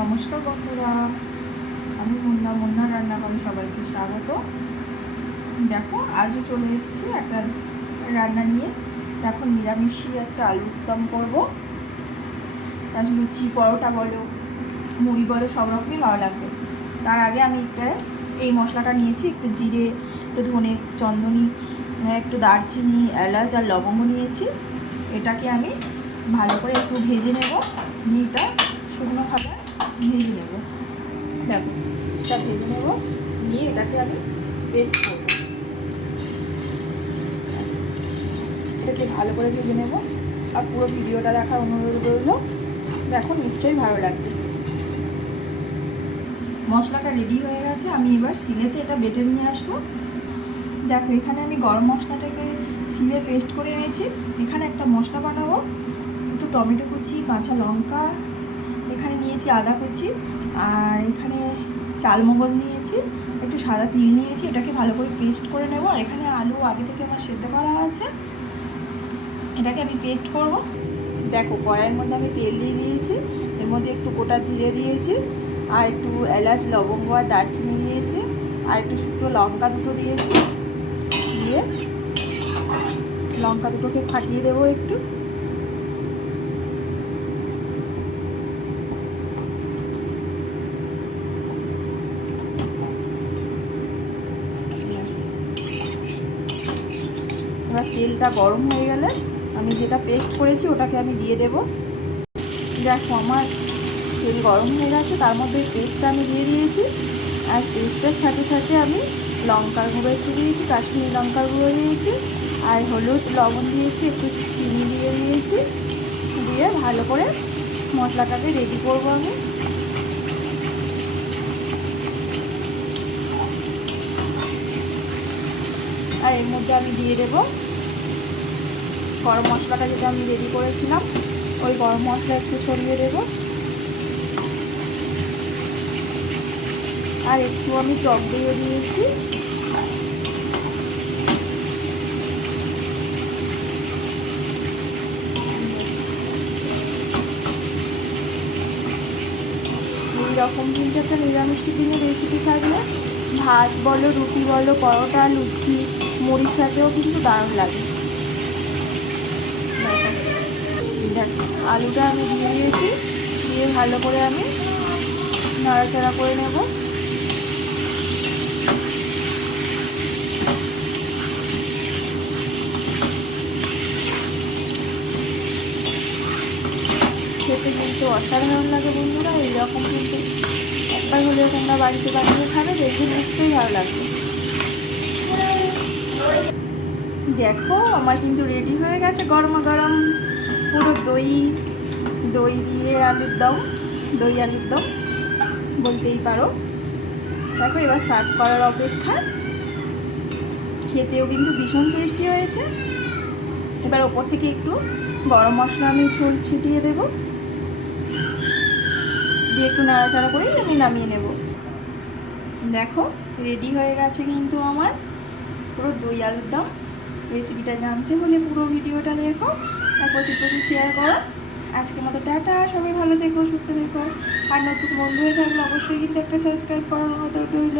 নমস্কার বন্ধুরা, আমি মুন্না। মুন্না রান্নাঘরে সবাইকে স্বাগত। দেখো, আজও চলে এসেছি একটা রান্না নিয়ে। দেখো, নিরামিষই একটা আলুর দম করব। তার লুচি পরোটা বলো, মুড়ি বলো, সব রকমই ভালো লাগবে। তার আগে আমি একটা এই মশলাটা নিয়েছি, একটু জিরে, একটু ধনে, চন্দনী, একটু দারচিনি, এলাচ আর লবঙ্গ নিয়েছি। এটাকে আমি ভালো করে একটু ভেজে নেব নিয়ে এটা শুকনো খাবার ভেজে নেব দেখো এটা ভেজে নেব নিয়ে এটাকে আমি পেস্ট করব। এটাকে ভালো করে ভেজে নেব। আর পুরো ভিডিওটা দেখার অনুরোধ রইল। দেখো, নিশ্চয়ই ভালো লাগবে। মশলাটা রেডি হয়ে গেছে। আমি এবার সিলেতে এটা বেটে নিয়ে আসব। দেখো, এখানে আমি গরম মশলাটাকে শিলে পেস্ট করে নিয়েছি। এখানে একটা মশলা বানাবো। একটু টমেটো কুচি, কাঁচা লঙ্কা, এখানে নিয়েছি আদা কুচি। আর এখানে চালমগজ নিয়েছি। সাদা তিল নিয়েছি, এটাকে ভালো করে পেস্ট করে নেব। আর এখানে আলু আগে থেকে আমার সেদ্ধ করা আছে। এটাকে আমি পেস্ট করব। দেখো, কড়াইয়ের মধ্যে আমি তেল দিয়ে দিয়েছি। এর মধ্যে একটু গোটা জিরে দিয়েছি, আর একটু এলাচ, লবঙ্গ আর দারচিনি দিয়েছি, আর একটু শুকনো লঙ্কা দুটো দিয়েছি। দিয়ে লঙ্কা দুটোকে ফাটিয়ে দেবো একটু। এবার তেলটা গরম হয়ে গেলে আমি যেটা পেস্ট করেছি ওটাকে আমি দিয়ে দেব। দেখো, আমার তেল গরম হয়ে গেছে, তার মধ্যে পেস্টটা আমি দিয়ে দিয়েছি। আর পেস্টের সাথে সাথে আমি লঙ্কার গুঁড়ো একটু দিয়েছি, কাশ্মীরি লঙ্কার গুঁড়ো দিয়েছি, আর হলুদ লবণ দিয়েছি, একটু চিনি দিয়ে দিয়েছি। দিয়ে ভালো করে মশলাটাকে রেডি করব আমি। আর এর মধ্যে আমি দিয়ে দেবো। গরম মশলাটা যেটা আমি রেডি করেছিলাম, ওই গরম মশলা একটু ছড়িয়ে দেবো। আর একটু আমি টক দিয়ে দিয়েছি। এইরকম কিন্তু একটা নিরামিষ দিনের রেসিপি থাকলে, ভাত বলো, রুটি বলো, পরোটা, লুচি মুড়ির সাথেও কিন্তু দারুণ লাগে। আলুটা আমি দিয়ে দিয়েছি, দিয়ে ভালো করে আমি নাড়াচাড়া করে নেব। খেতে কিন্তু অসাধারণ লাগে বন্ধুরা, এইরকম কিন্তু একবার হলেও তোমরা বাড়িতে বানিয়ে খাবে, দেখে নিশ্চয়ই ভালো লাগবে। দেখো, আমার কিন্তু রেডি হয়ে গেছে গরমা গরম পুরো দই দই দিয়ে আলুর দম, দই আলুর দম, বলতেই পারো। দেখো, এবার সার্ভ করার অপেক্ষা। খেতেও কিন্তু ভীষণ টেস্টি হয়েছে। এবার ওপর থেকে একটু গরম মশলা আমি ছিটিয়ে দেব। দিয়ে একটু নাড়াচাড়া করেই আমি নামিয়ে নেব। দেখো রেডি হয়ে গেছে কিন্তু আমার। পুরো দই আলুর দম। রেসিপিটা জানতে হলে পুরো ভিডিওটা দেখো। আর প্রচুর প্রচুর শেয়ার করো। আজকের মতো টাটা। সবাই ভালো দেখো সুস্থ দেখো আর নতুন বন্ধু হয়ে থাকলে অবশ্যই কিন্তু একটা সাবস্ক্রাইব করার মতো রইল।